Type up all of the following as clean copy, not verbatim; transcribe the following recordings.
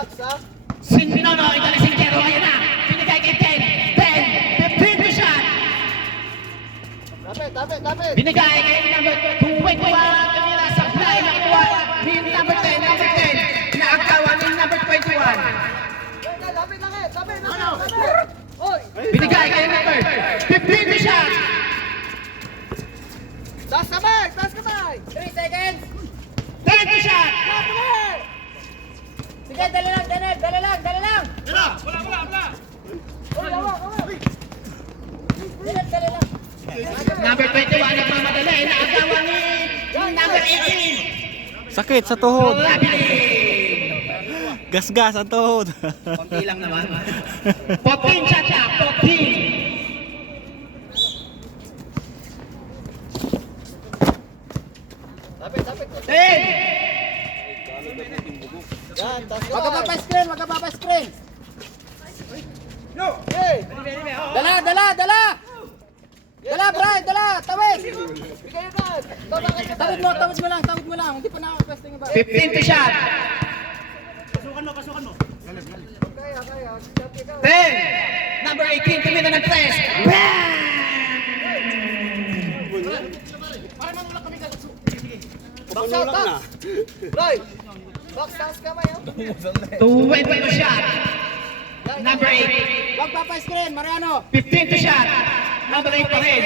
Box, ha? Sinonoy na si Jero, ayan na. Binigay kay 10, 15 to shot. Dapit. Binigay kay number 21, Camila Supply, nakuha ni number 10, naagawan ni number 21. Dapit. Oy! Binigay kay number 15 to shot. Taas kamay! 3 seconds! 10 to shot. Sige, dali lang! Wala. Oy, awak! Dali lang! Number 21, nagmamadali, naagawan ni number 18. Sakit sa tuhod. Rapidly. Gasgas ang tuhod. Konti lang naman. 14 shot na, 14. Dapit! 10. Yan, taas kamay! Wag ka pa screen. Hey! Dala, Brian, tawid. Bigay agad! Tawid mo lang. Hindi pa nakaka-questing ba? 15 to shot. Pasukan mo. Kaya. 10. Number 18, tumina ng 3. Box out, box! Roy! Box, taas kamay, ha? 20 to shot. Number 8. Wag pa screen, Mariano. 15 to shot. Number 8 pa rin.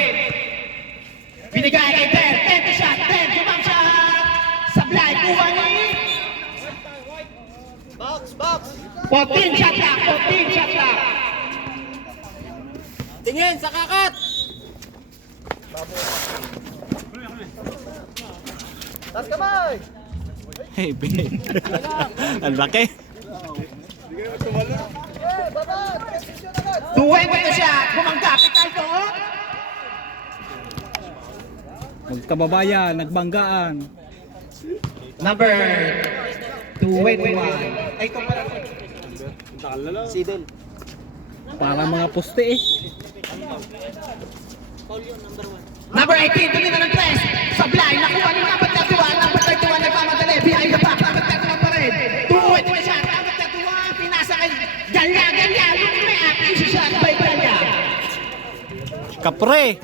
Binigay kay 10 to shot. 10, tumang shot. Sablay, kuha ni. Box! 14 shot lang. Tingin sa kakat. Taas kamay! Hey, babe. Ang laki. Hey, baba! Transition agad! 20 to shot. Bumangga. Pitay to. Magkababayan, nagbanggaan. Number 21. Ay, Para mga poste eh. Number 18, tumina ng 3. Sablay, nakuha ni number 31. Number 31, nagmamadali. Behind the back, number 31 pa rin. 2-way to shot. Number 31, pinasa kay Galya. Yung may action shot by Galya. Kapre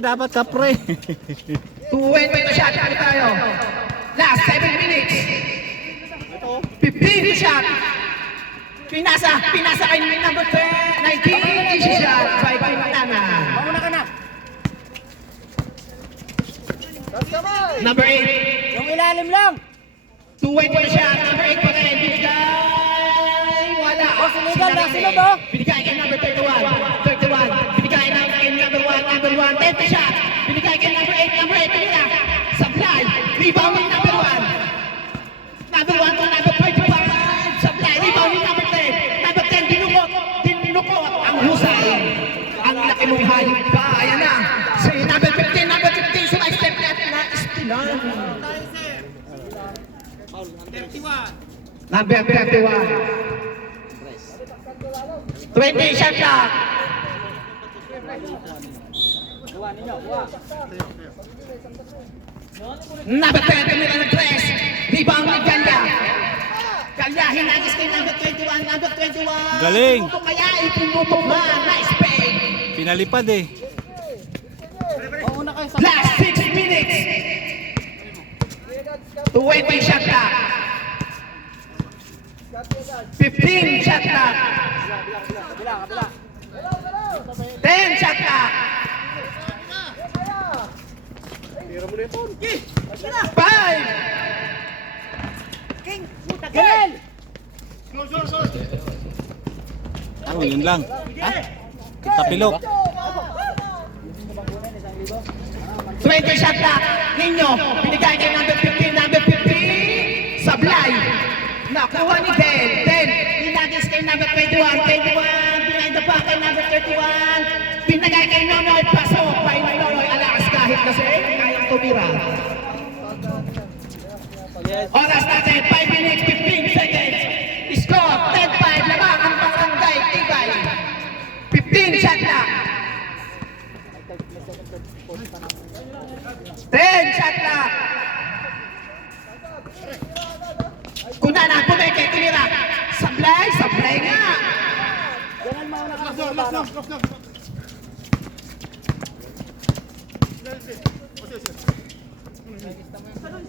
dapat kapre. 2-way to shot. Kali tayo. Last 7 minutes. 15 to shot. Pinasa kay number 19. Easy shot by Matana. Mauna ka na. Taas kamay! Number 8. Yung ilalim lang. 2-way to shot. Number 8 pa rin. Binigay. Wala. Oh, sinigal na, sunod, oh. Binigay kay number 31. Binigay kay number 1. 10 to shot. Binigay kay number 8. Number 8 nila. Supply. Rebound ni number 1. Number 1 to number 25. Supply. Rebound ni number 10. Number 10. Dinukot. Ang husay. Ang laki mong hayop pa. Ayan na. Si number 15. Number 15. Sumay-step na istilan. Number 31. 20 shot clock. Number 10, tumira ng 3. Rebound ni Galya. Galya, hinagis kay number 21. Number 21. Galing. Pinutok kaya, ipinutok na. Nice play. Pinalipad eh. Mauna kayo sa Last 6 minutes. 20 shot clock. 15 shot clock. kabila. 10 shot clock. 5. Ganel! Oh, yun lang. Ha? Tapilok. 20 shot clock. Ninyo, binigay kay number 15. Number 15. Sablay. Nakuha ni Den. Hinagis kay number 21. 21. Behind the back kay number 31. Pinagay kay Nonoy. Pasok. By Nonoy. Alakas kahit kasi kaya tumira. Oras natin. 5 minutes, 15 seconds. Score. 10-5. Lamang ang Barangay Tibay. 15 shot clock. 10 shot clock. Kunana, Pumeke, tinira.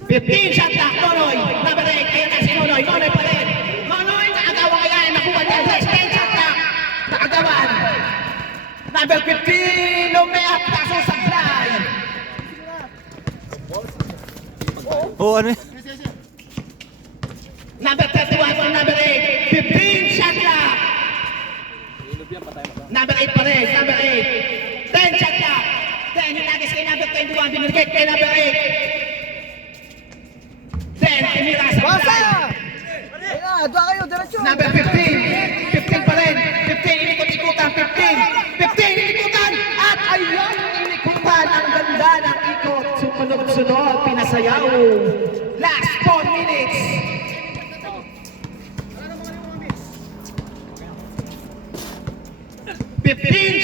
15 shot clock, Nonoy. Number 8, ayan na si Nonoy. Nonoy pa rin. Nonoy, nakagawa kaya. Nakuha niya. Next 10 shot clock. Nakagawan. Number 15, lumayap. Kaso sablay. Oh, ano yan? Number 31 from number 8. 15 shot clock. Number 8 pa rin. Number 8. 10 shot clock. 10 hinagis kay number 21. Binigay kay number 8. 10 tinira sa Basa! fly. Ayun na, doon kayo, diretso. Number 15. 15 pa rin. 15 inikot-ikutan. 15. 15 inikutan. At ayun inikutan. Ang ganda ng ikot. Sumunod-sunod. Pinasayaw. Last 4 minutes.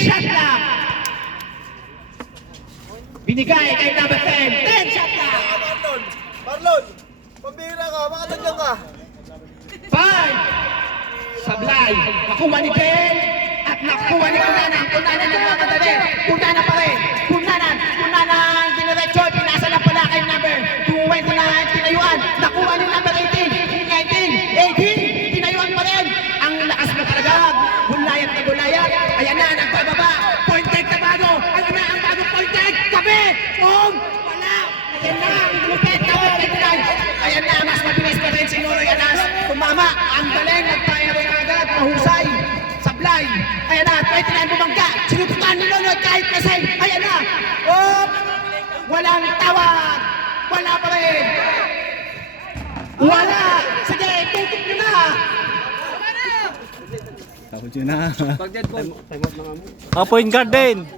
Shot lang. Binigay kay number 10. 10 shot lang. Marlon, pambira ka, makatagyan ka. 5. Sablay. Nakuha ni Ben. At nakuha ni Kunanan. Kunanan na nagmamadali. Kunanan pa rin. Kunanan. Kunanan. Diniretso. Pinasa lang pala kay number 29. Tinayuan. Nakuha ni number 18. 19. 18. Tinayuan pa rin. Ang lakas na talaga. Gulayat na gulayat. Ayan na. Nagbababa. Point take na bago. Ayan na ang bagong point take. Kape. Boom. Wala. Ayan na. Ang lupit. Number 29. Ayan na. Mas mabilis pa rin si Noroy Anas. Tumama. Ang galing. Nagpayari agad. Mahusay. Sablay. Ayan na. 29 bumangga. Sinutukan ni Noroy kahit kasi. Ayan na. Oh. Walang tawag. Wala pa rin. Wala. Sige. Tutok nyo na. Tawad yun na. Pag-dead ball. Time out na nga mo. Point guard din.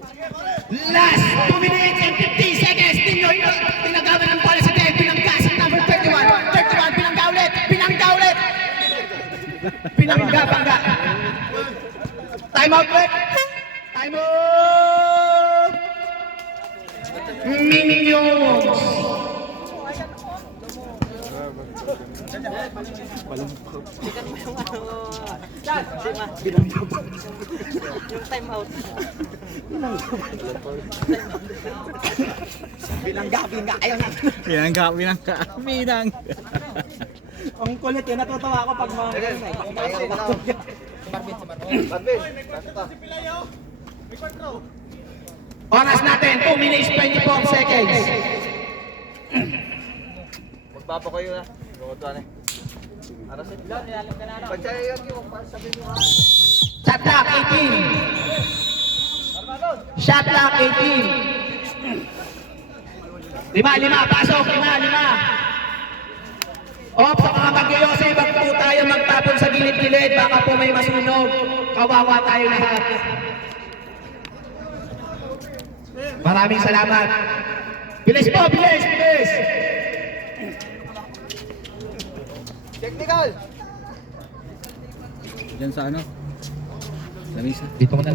Last 2 minutes and 50 seconds. Ninyo, pinagawa ng bola sa dead. Pinangga sa number 31. 31, pinangga ulit. Pinangga ulit. Pinangga, pangga. Time out, break. Time out. Minions. Yung time out. Pinangga, ayaw na. Binangga. Binang. Ang kulit yun, natutuwa ako pag mga... Marvin, basta pa. Oras natin, 2 minutes 24 seconds. Magpapa kayo na. Lukutuan eh. Arasin. Pagsayayan yung sabihin mo ha. Shot clock 18. Shot clock 18. 5, pasok. 5. Op, sa mga mag-yose, wag po tayo magtapon sa gilid-gilid. Baka po may masunog. Kawawa tayo lahat. Maraming salamat. Bilis po, bilis. Technical. Diyan sa ano? Sa misa. Dito mo na.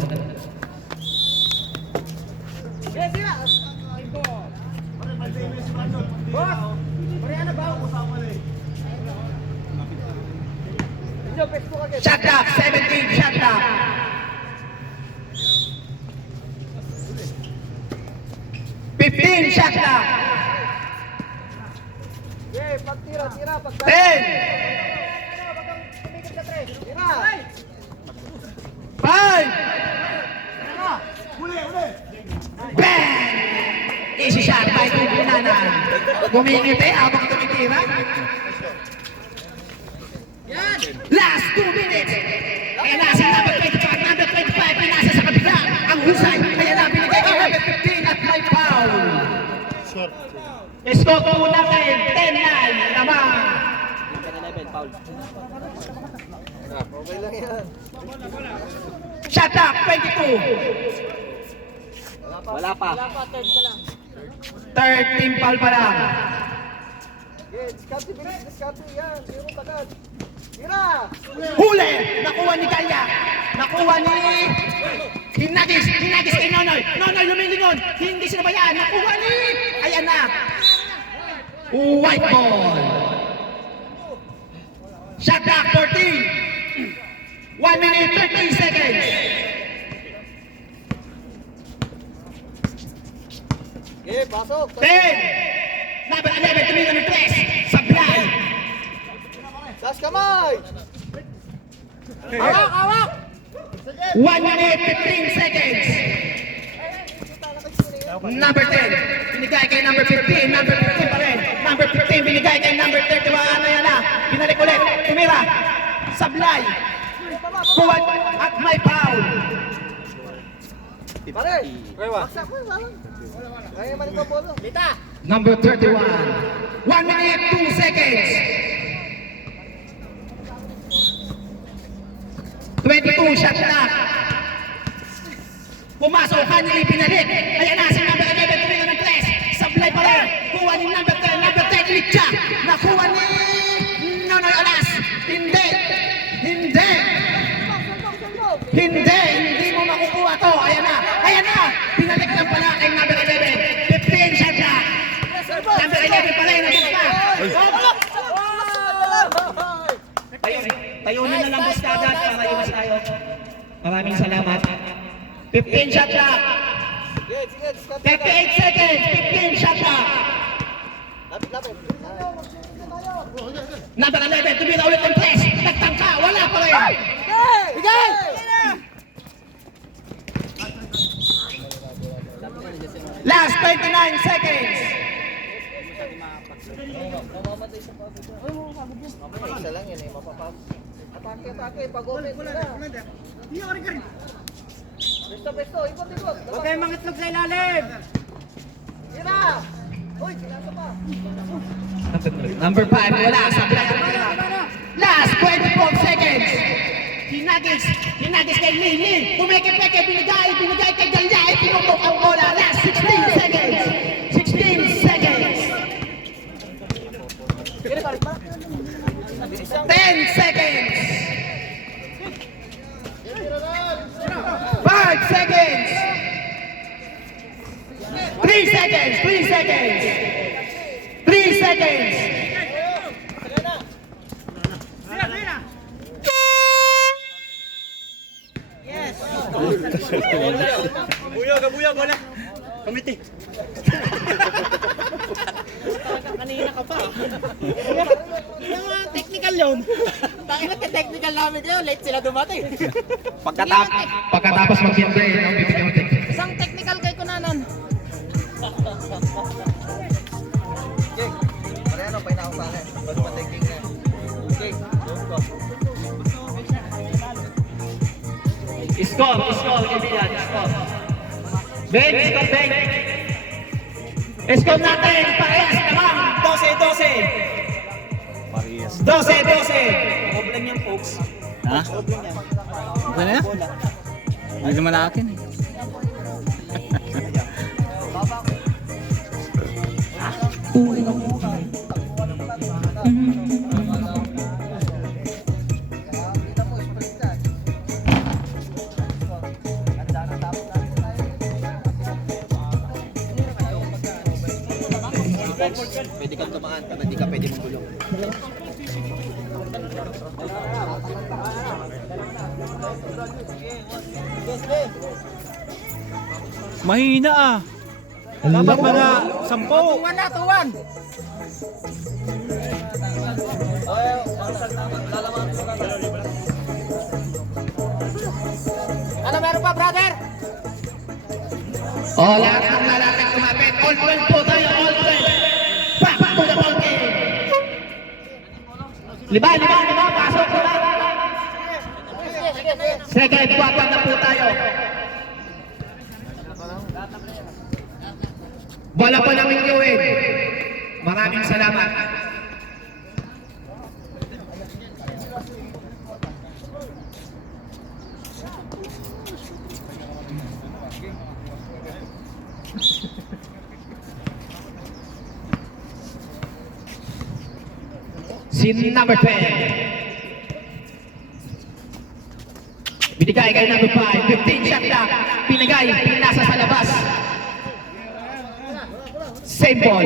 Shot clock, 17, shot clock. 15, shot clock. Okay, pagtira, pag 10. tira. 5. Bang! Easy shot by Kunanan. Bumingiti habang tumitira. Last 2 minutes. Ayan na si number 25. Number 25 pinasa sa kabila. Ang husay. Ayan na binigay kay number 15 at may foul. Score ko muna kay 10-9 naman. Okay lang yan. Shot clock 22. Wala pa. 13 foul pa lang. Okay, diskarte bilis, diskarte yan. Zero tagad. Tira! Huli! Nakuha ni Kaya. Nakuha ni... Hinagis kay Nonoy. Nonoy lumilingon. Hindi sinabayaan. Nakuha ni... Ayan na. White ball. Shot clock 14. 1 minute 30 seconds. Eh, pasok. 10. Number 11, tumingin ng 3. Sablay. Taas kamay. Hawak, hawak! 1 minute, 15 seconds. Number 10, binigay kay number 15. Number 15 pa rin. Number 15, binigay kay number 31. Ano yan na? Binalik ulit. Tumira. Sablay. Kuha at may foul. Pare. Baksak mo, salang. Kaya mali ko polo. Lita! Number 31. 1 minute, 2 seconds. 22 shot clock. Pumasok, kanili pinalik. Ayan na, si number 11, tumingin ng 3. Sablay pa rin. Kuha ni number 10. Number 10, Ilitcha. Nakuha ni Nonoy Alas. Hindi. Hindi. Hindi. Hindi mo makukuha to. Ayan na. Ayan na. Pinalik lang pala kay number 11. 15 shot clock. Number 11 pa rin. Nandun pa. Tayunin na lang boss kagad para iwas tayo. Maraming salamat. 15 shot clock. Sige, sige. 58 seconds. 15 shot clock. Lapit, lapit. Number 11, tumira ulit ng press. Nagtangka, wala pa rin. Bigay! Last 29 seconds. Isa lang yun eh, mapapasok. Atake, atake. Pag-open nila. Besto, besto. Ikot, ikot. Huwag kayong mangitlog sa ilalim! Tira! Uy, kinasa pa. Number 5, wala. Sablay ang tira. Last 24 seconds. Hinagis kay Lili. Pumeke-peke, binigay kay Galyay. Pinutok ang bola. Last 16 seconds. 16 seconds. 10 seconds. 5 seconds. 3 seconds. 3 seconds. 3 seconds. Buyog, wala. Committee. Kanina ka pa. Yung mga technical yun. Bakit ka technical namin yun? Late sila dumating. Pagkatapos mag-game ang bibigyan mo technique. Isang technical kay Kunanan. Okay. Pare ano, paina ako pala. Bago pa-taking na. Okay, doon ko. Iskol, kaibigan, iskol. Ben. Iskol natin, parehas naman. 12. Parehas. 12. Problem yan, folks. Ha? Problem yan. Okay na yan? Hindi naman akin eh. Kita mo, sprint ka. Handa na tapos natin tayo. Pwede kang tumaan pero hindi ka pwede magulong. Mahina ah. Dapat mga 10. Tuwan na, tuwan! Ano meron pa, brother? Lahat ng lalaki kumapit. All 12 po tayo, all 12. Back to the ball game. Liba. Pasok po lang. Second quarter na po tayo. Bola po namin gawin. Maraming salamat. Scene number 10. Binigay kay number 5. 15 shot clock. Pinagay, pinasa sa labas. Same ball.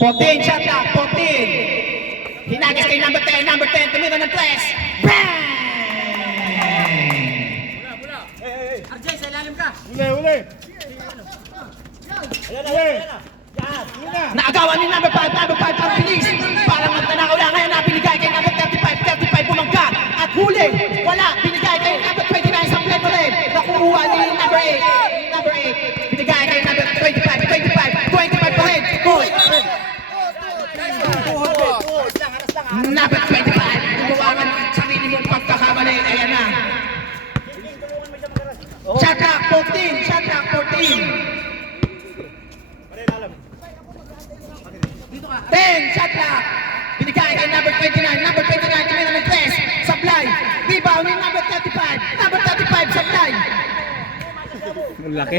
14 shot clock. 14. Hinagis kay number 10. Number 10. Tumira ng press. Bang! RJ, sa ilalim ka. Uli. Naagawan ni number 5 ang bilis. Parang magtanakaw lang ngayon na binigay kay number 35 bumangga. At huli, wala, binigay kay number 29 sa play pa rin. Nakukuha ni number 8, binigay kay number 25 pa rin. Goal. Number 25, gumawa ng sarili mong pagkakamali. Ayan na. Shot clock 14. 10 shot clock. Binigay kay number 29, tumira ng 3. Supply. Rebound ni number 35, supply. Ang laki.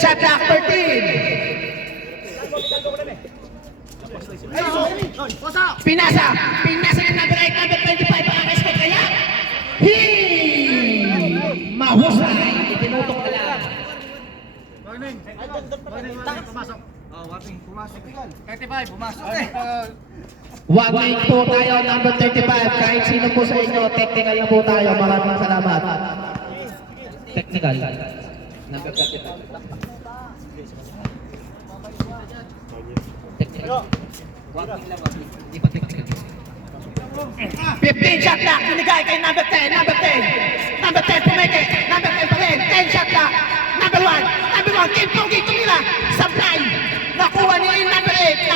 Shot clock 13. Pinasa ni number 8, number 25 ang escort kaya. Mahusay. Tinutok na lang. Warning po tayo, number 35. Kahit sino po sa inyo, technical na po tayo. Maraming salamat. Technical. Number 35. Technical. Warning lang, warning. Hindi pa technical. 15 shot clock. Binigay kay number 10. Number 10 pumeke. Number 10 pa rin. 10 shot clock. Number 1. Kim Pogi tumira. Supply. Nakuha ni number 8.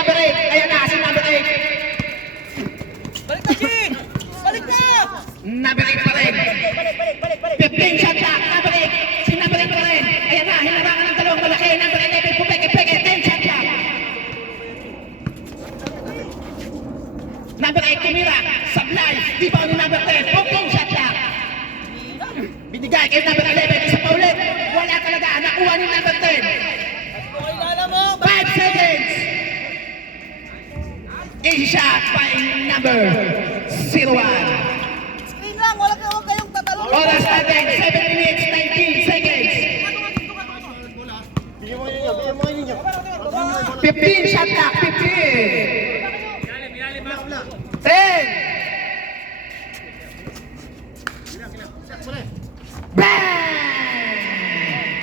Ayan na si number 8. Balik na, G! Balik na! Number 8 pa rin. 15 shot clock. Number 8. Si number 8 pa rin. Ayan na. Hinarangan ng dalawang malaki. Number 11 pumeke. 10 shot clock. Number 8 tumira. Supply. Di ba ni number 10. 15 shot clock. Binigay kay number 11. Isa pa ulit. Wala talaga. Nakuha ni number 10. 5 seconds. Easy shot by number 01. Screen lang, huwag kayong tatalong. Oras natin, 7 minutes, 19 seconds. 15 shot clock, 15. 10. Bang!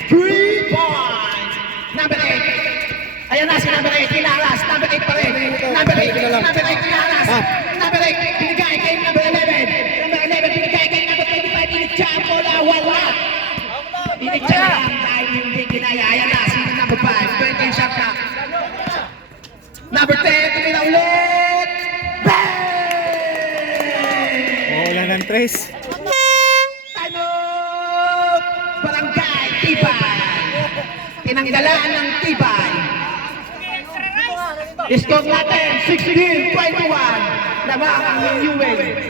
3 points. Number 8. Ayan na si number 8, kinalas. Number 8 pa rin. Number 8, kinalas. Number 8, binigay kay number 11. Number 11, binigay kay number 25. Initcha mo na wala. Initcha lang dahil hindi kinaya. Ayan na si number 5. 20 shot clock. Number 10, tumila ulit. Bang! Wala ng tres. Time out! Barangay Tibay. Tinanggalan ng Tibay. Score natin, 16-21. Lamang ang Newell.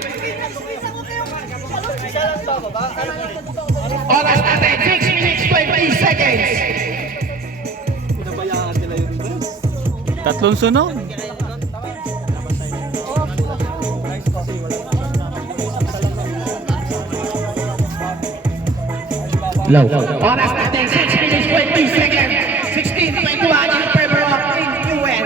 Oras natin, 6 minutes, 20 seconds. Tatlong sunod. Low. Oras natin, 6 minutes, 20 seconds. 16-21 in favor of Newell.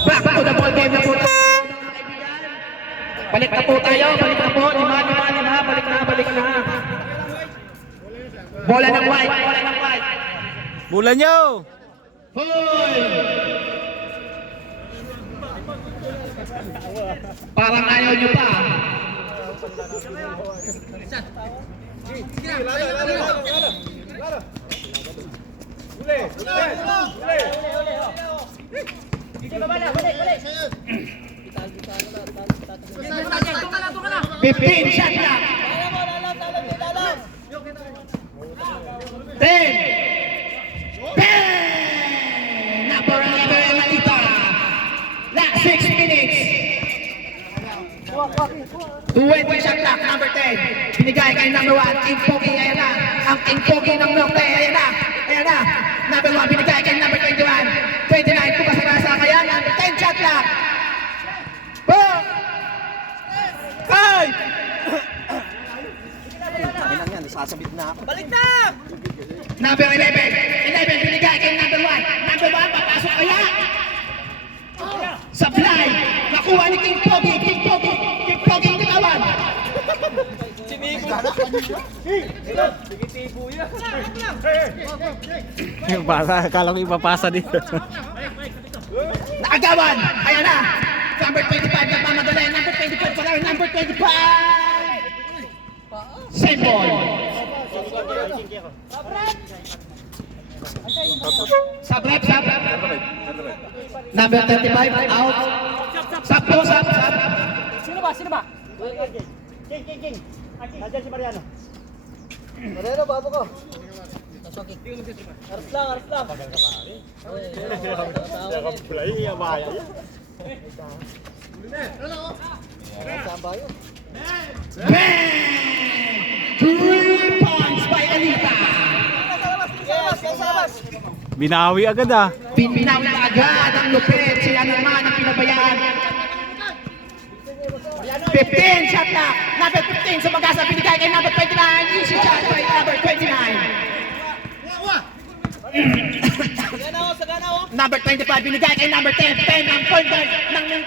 Back to the ball game na po tayo. Balik na po tayo, balik na po. Lima, balik na. Bola ng white. Bulan nyo! Hoy! Parang ayaw nyo pa. Fifteen shot clock. 10. Number 11, Malita. Last 6 minutes. 20 shot clock, number 10. Binigay kay number 1, King Pogi. Ayan na. Ang King Pogi ng Norte. Ayan na. Number 1, binigay kay number 21. 29, pumasa-pasa kaya. Number 10 shot clock. 4. 5. Sabi lang yan, sasabit na ako. Balik na! Number 11, binigay kay number 1. Number 1, papasok kaya. Supply. Nakuha ni King Pogi. Para, akala ko ipapasa dito. Naagawan! Ayan na! Number 25 nagmamadali. Number 25 pa rin. Number 25! Same ball. Sub rep, sub. Number 35, out. Sub po, sub. Sino ba? Mareno, bago ko. Aras lang. Bang! 3 points by Anita. Binawi agad ah. Pininawi agad ang lupit. Sila naman ang pinabayaan. 15 shot clock. Number 15 sumagasa. Binigay kay number 29. Easy shot by number 29. Number 25 binigay kay number 10. 10 ang point guard ng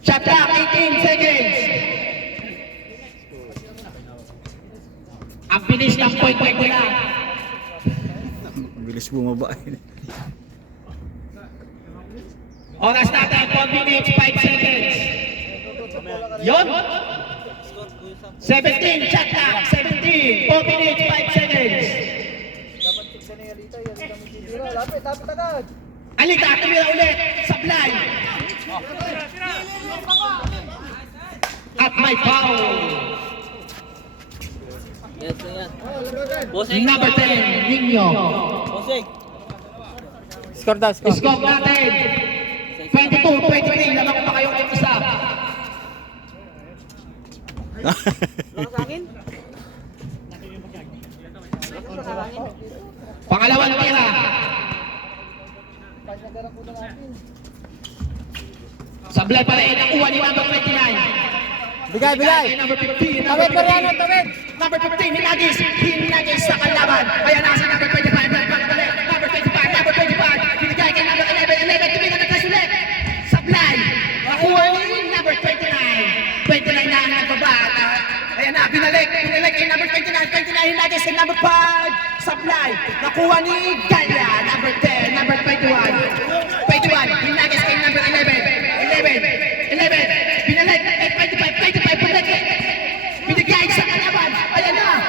shot clock. 18 seconds. Ang bilis ng point guard nila. Ang bilis bumaba. Oras natin, 4 minutes, 5 seconds. Yun. 17, shot clock, 17. 4 minutes, 5 seconds. Lapit agad. Alita, tumira ulit. Sablay. At may foul. Number 10, Nino. Score daw, score. Score natin. 22-23, lamang pa kayong isa. Pangalawang tira. Sablay pa rin, nakuha ni number 29. Bigay. Number 15. Tawid, Mariano, tawid. Number 15, hinagis sa kalaban. Ayan na si number 25. Number 25, number 25. Binigay kay number 11. Tumira na tayo ulit. Sablay. Nakuha ni number 29. 29 na ang nagbaba. Ayan na, binalik kay number 29. 29, hinagis kay number 5. Sablay. Nakuha ni Galia. Number 10, number 21. 21, hinagis kay number 11. 11. Binalik kay 25. Binalik. Binigay sa kalaban. Ayan na.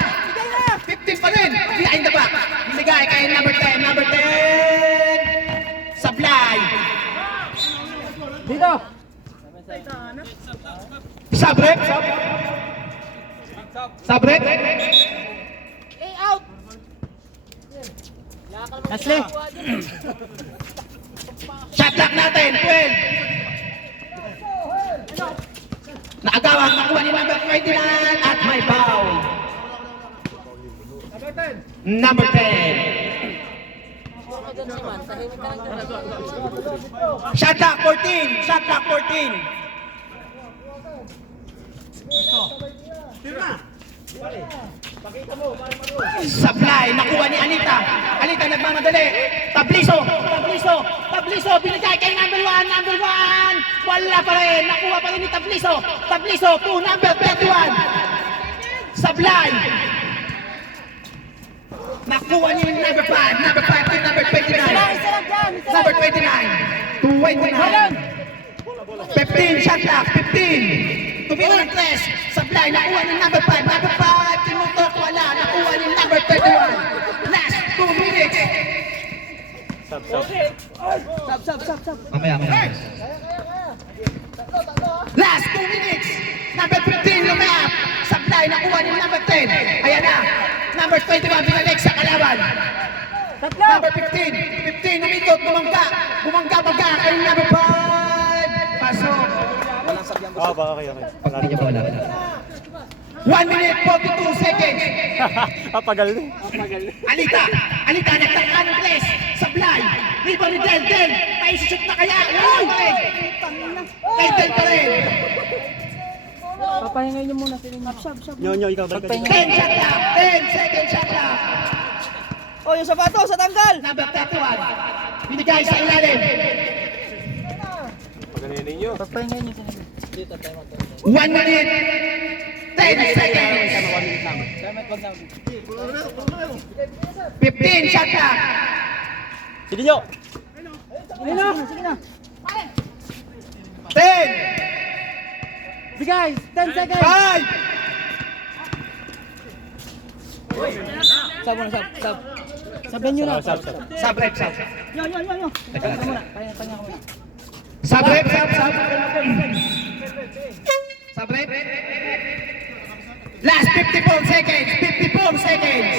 15 pa rin. Behind the back. Binigay kay number 10. Number 10. Sablay. Dito. Sabrep. Sabrep. Out. Leslie. Shot clock natin. 12. Naagawan. Nakuha ni number 29 at may foul. Number 10. Shot clock 14. Shot clock 14. Sablay, nakuha ni Anita. Anita nagmamadali. Tabliso. Binigay kay number 1. Wala pa rin. Nakuha pa rin ni Tabliso to number 31. Sablay. Nakuha ni number 5. Number 5 to number 29. Number 29. 15, shot clock, 15. Tumira ng 3. Sablay, nakuha ni number 5. Number 5, tinutok, wala. Nakuha ni number 31. Last 2 minutes. Sub. Mamaya. Last 2 minutes. Number 15, lumayap. Sablay, nakuha ni number 10. Ayan na. Number 21, binalik sa kalaban. Number 15, umikot, bumangga kay number 5. Pasok. Okay. Pagkakit niya pa wala. 1 minute, 42 seconds. Pagal na. Alita, nagtaka ng press. Sablay, libo ni Del. Paisishoot na kaya. Kay Del pa rin. Papahingay niyo muna sila. Nyo, ikaw balik ka. 10 shot lang. 10 second shot lang. Oh, yung sapatos sa tanggal. Number 31. Binigay sa ilalim. Paganin ninyo. Papahingay niyo sila. 1 minute, 10 seconds. 15 shot clock. Sige nyo. 10, Guys, 10 seconds. 5, Sab muna, sab. Sabihin nyo na. sub rep, sub. Yo. Pahinga muna. Pahinga ko muna. Sub rep. Sub rep. Last 54 seconds. 54 seconds.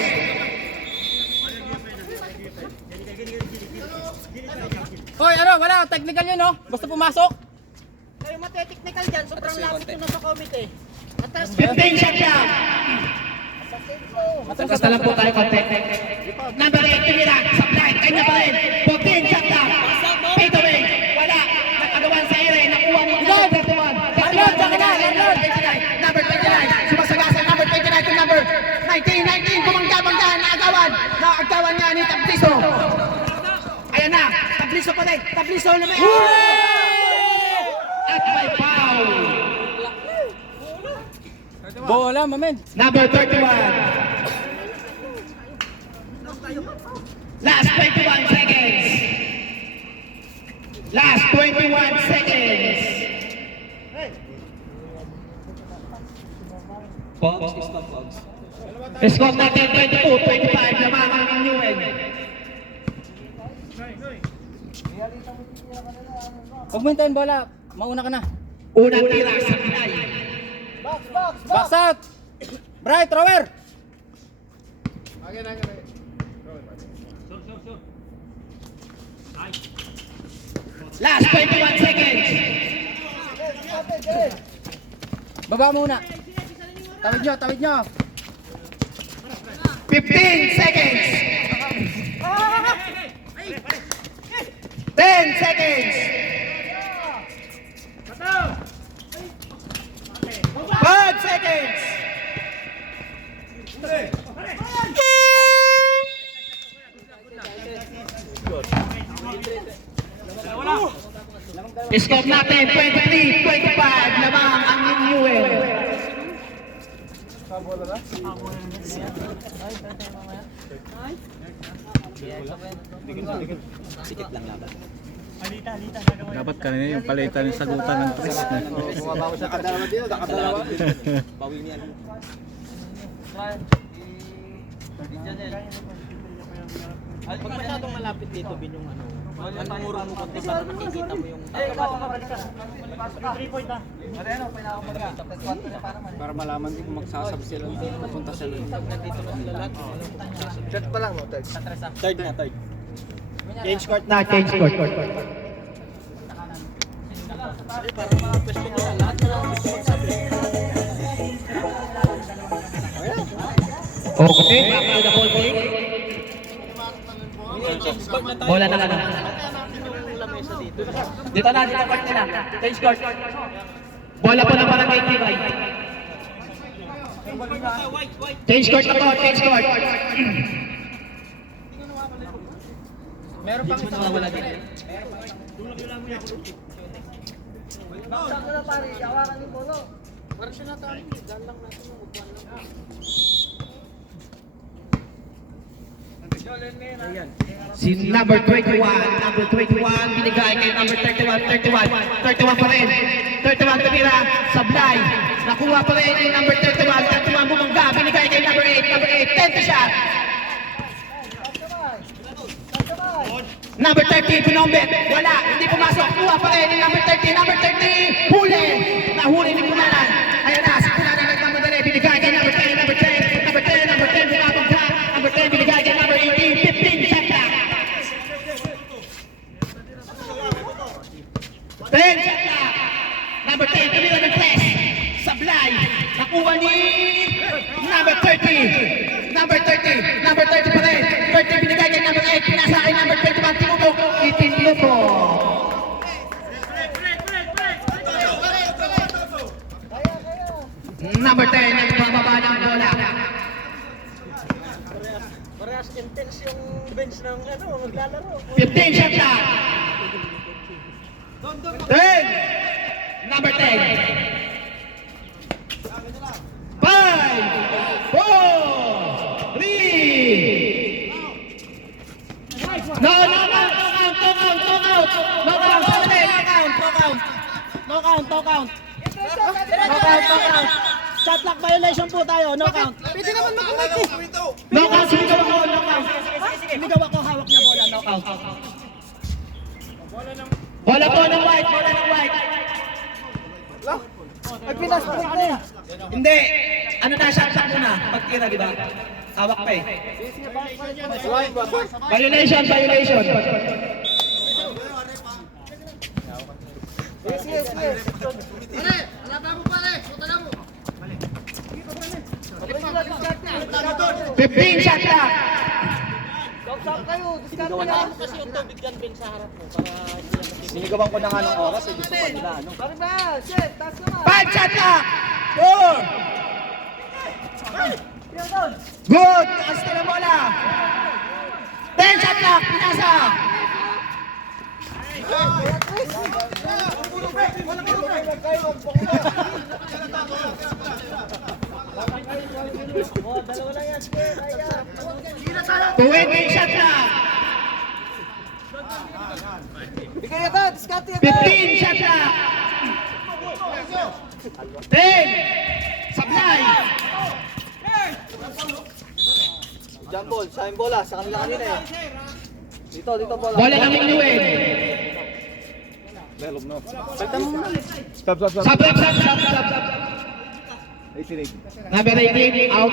Hoy, ano, wala. Technical yun, no? Basta pumasok. Kayo mate-technical dyan. Sobrang lapit ko na sa committee. 15 shot clock. Basta lang po tayo konti. Number 8, tumira. Supply. Kanya pa rin. 14 shot clock. Fade away. Wala. Nakagawan sa ire. Nakuha mo. Number 29. Number 29. Sumasagasan. Number 29 to number 19. Bumangga. Naagawan. Naagawan nga ni Tabliso. Ayan na. Tabliso pa rin. Tabliso naman. At may foul. Bola, mamen. Number 31. Last 21 seconds. Last 21 seconds. Score natin 22, 25 lamang ang inyuin. Huwag mo hintayin bola. Mauna ka na. Unang tira sa Pinay. Box out. Bright, thrower. Last 21 seconds. Baba muna. Tawid nyo. 15 seconds. 10 seconds. 5 seconds. Score natin 23, 25 lamang ang inyuin. Dapat kanina yung palitan yung sagutan ng tres. Bumabawas sa kadalawa dito, nakadalawa. Bawin niyan. Pag masyadong malapit dito, bin yung ano. Muro mo konti para nakikita mo yung... Para malaman din kung magsasabi sila pupunta sila. Third pa lang, no? Third. Third na, third. Change court na, change court. Okay, back to the ball game. Bola na lang. Dito na, court nila. Change court. Bola po ng Barangay Tibay. Change court na po, change court. Meron pang isang wala dito. Saan ka na pare? Hawakan ni Polo. Parang siya natin. Daan lang natin yung upuan lang. Si number 21 binigay kay number 31 pa rin. 31 tumira, sablay. Nakuha pa rin yung number 31 bumangga, binigay kay number 8, 10 to shot. Number 30, Punombet, wala, hindi pumasok, kuha pa rin yung number 30, huli, nahuli ni Punanan. Ayan na, si Punanan nagmamadali, binigay kay number 10, number 10, bumabangga, number 10, binigay kay number 18, 15 shot clock. 10 shot clock. Number 10, tumira ng press, sablay, nakuha ni number 30 pa rin, 30 binigay kay number 8, pinasa kay number 21, tinubok, itinlupo. Number 10, nagbababa ng bola. Parehas intense yung bench ng ano, maglalaro. 15 shot clock. 10, number 10. 5, 4, 3. No count. Shot clock violation po tayo, no count. Pwede naman makamit eh. No count, sumigaw ako, no count. Sumigaw ako, hawak niya bola, no count. Bola po ng white, bola ng white. Ay, pinastrike na eh. Hindi, ano na, shot clock muna. Pagtira, di ba? Hawak pa eh. Violation. Sige. 15 shot clock. Stop kayo. Diskarte yan. Kasi yung tubig yan bin sa harap mo para hindi lang matibig. Sinigawan ko na nga ng oras, eh, gusto pa nila, ano? Pare ba? Shit, taas naman. 5 shot clock. 4. Good. Taas ka ng bola. 10 shot clock. Pinasa. Dalawa lang yan. Sige, kaya. 20 shot clock. Bigay agad. Diskarte agad. 15 shot clock. 10. Supply. Jump ball. Sa yung bola. Sa kanila kanina eh. Dito bola. Bola ng Minuin. Stop. Sub. Number 18, out.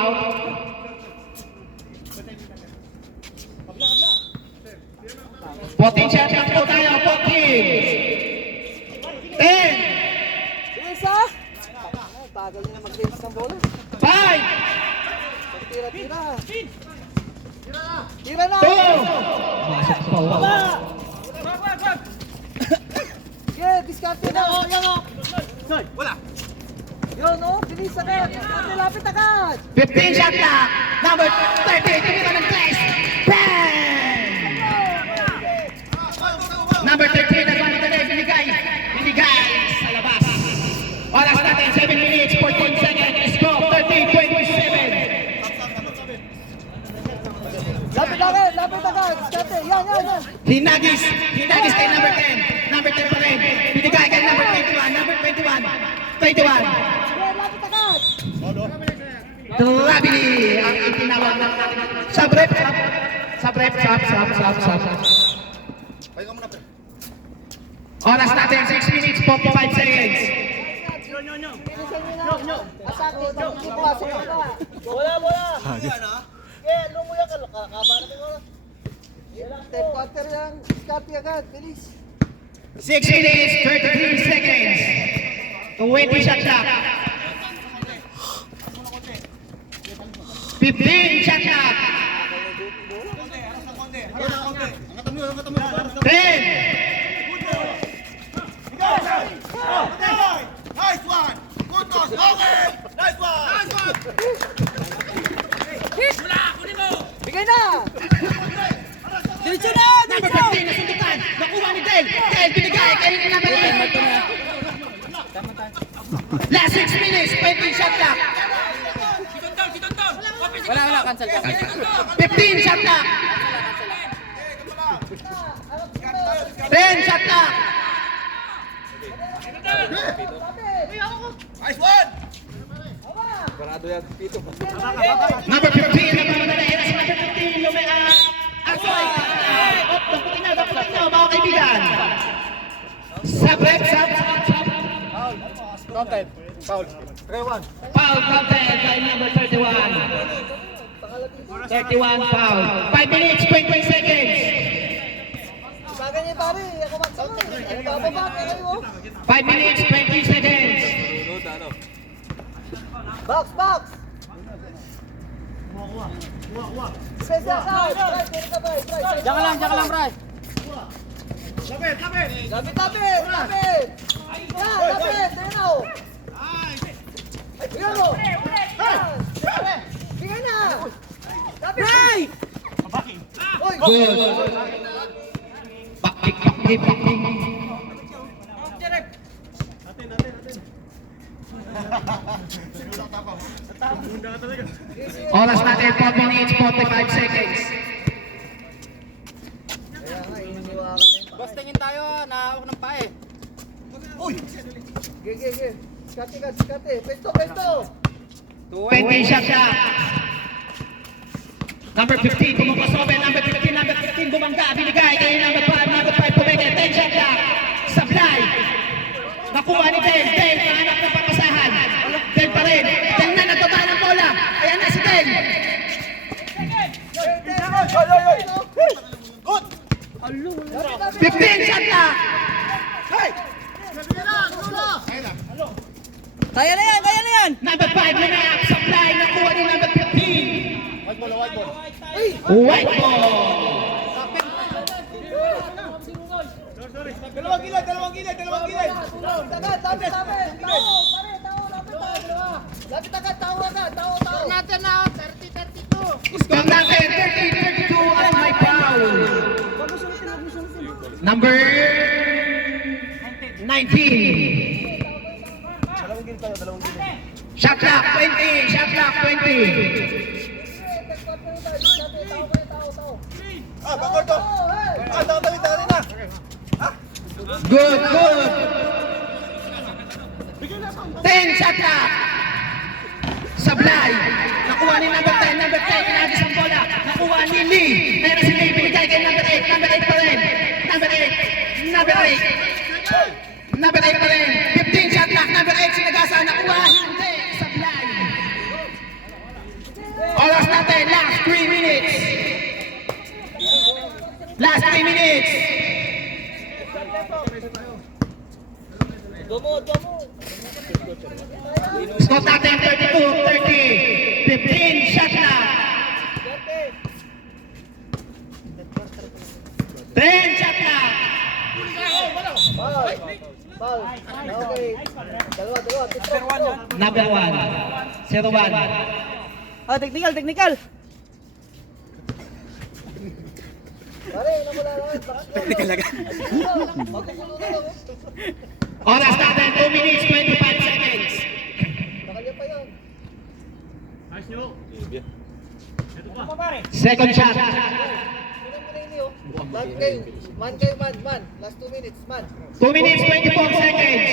Potin shot clock po tayo, 14. 10. Isa. Tagal nila mag-release ng bola. 5. Tira. Tira na. 2. Sige, diskarte na. Yun, oh. Bilis agad. Diskarte, lapit agad. 15 shot clock. Number 30, tumira ng place. 10. Number 13, nagmamadali, binigay sa labas. Oras natin, 7 minutes, 14 seconds. Go, 13:27. Lapit agad. Diskarte. Yan. Hinagis kay number 10. Number 10 pa rin. Binigay kay number 21. Number 21. Sige, lapit agad. Trabili ang itinawag ng Sabrep. Oras natin, 6 minutes, 45 seconds. Bilisan nyo na. Atake. Hindi pasok bola. Bola. Eh, lumuya ka. Kakaba na mo. 10 quarter yan. Diskarte agad. Bilis. 6 minutes, 33 seconds. 20 shot clock. 15 shot clock. 10. Bigay na. Diretso na. Number 15, nasundukan. Nakuha ni Del. Del, binigay kay number 8. Last 6 minutes, 20 shot clock. Wala, cancel. 15 shot clock. 10 shot clock. Parado yan. Pito. Number 15, nagmamadali. Number 15, yung may Asoy. Daputin na, mga kaibigan. Sabrep. Content. Foul. 3-1. Foul counted by number 31. 31 foul. 5 minutes, 20 seconds. Bagay niya pare. Ako magsama. Bababa kayo. 5 minutes, 20 seconds. Box. Spesa ka. Diyan ka lang, Bray. Lapit. Yan, lapit. Ayan o. Ayan o. Bigay na. Lapit. Oy. Good. Backkick. Oras natin 4 minutes 45 seconds. Kaya nga, iniwakan na yung Boss, tingin tayo, nahawak ng pae. Ge. Skate. Pesto. 20 shot. Number 15, kumukosobe. Number 15, bumangga. Binigay kay number 5 pumigil. 10 shot siya. Sablay. Nakuha ni Del. Pahanap ng papasahan. Del pa rin. Del na nagtata ng bola. Ayan na si Del. 15 shot na. Kaya na yan! Number 5, linayap. Sablay. Nakuha ni number 15. White ball. Dalawang gilid. Lapit agad, tao. Natin na, 30-32. Score natin, 30-32 at may foul. Number 19. Shot clock 20. Bakor to. Tawid na. Good. 10 shot clock. Sablay. Nakuha ni number 10. Inagis ang bola. Nakuha ni Lee. Meron si Lee. Binigay kay number 8. Number 8 pa rin. Number 8 pa rin. 15 shot clock. Number 8 sinagasa. Nakuha. Hindi. Sablay. Oras natin. Last 3 minutes. Score natin 32-30. 15 shot na. 10 shot na. Foul. Okay. Dalawa. Number 1. 0-1. Oh, technical. Pare, namula na. Technical agad. Oras natin 2 minutes 25 seconds. Nakalya pa yan. Second shot. Man kayo. Last 2 minutes, man. 2 minutes 24 seconds.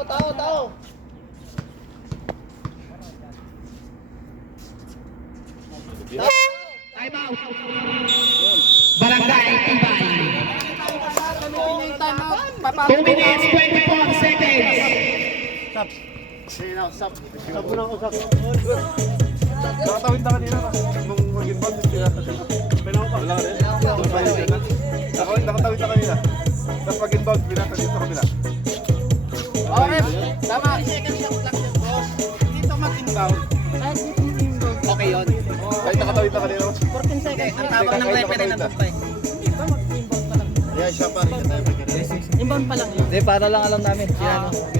Tao. Time out. Barangay Tibay. 2 minutes 24 seconds. Nakatawid na kanina. Nung mag-inbound, wala ka rin. Nakatawid na kanina. Tapos mag-inbound, binata dito kabila. Okay, tama. Second shot lang yun, boss. Dito mag-inbound. Okay yun. Kahit nakatawid na kanina. 14 seconds. Ang tawag ng referee ng tampay. Yeah, siya pa rin. Inbound pa lang yun. Hindi, para lang alam namin.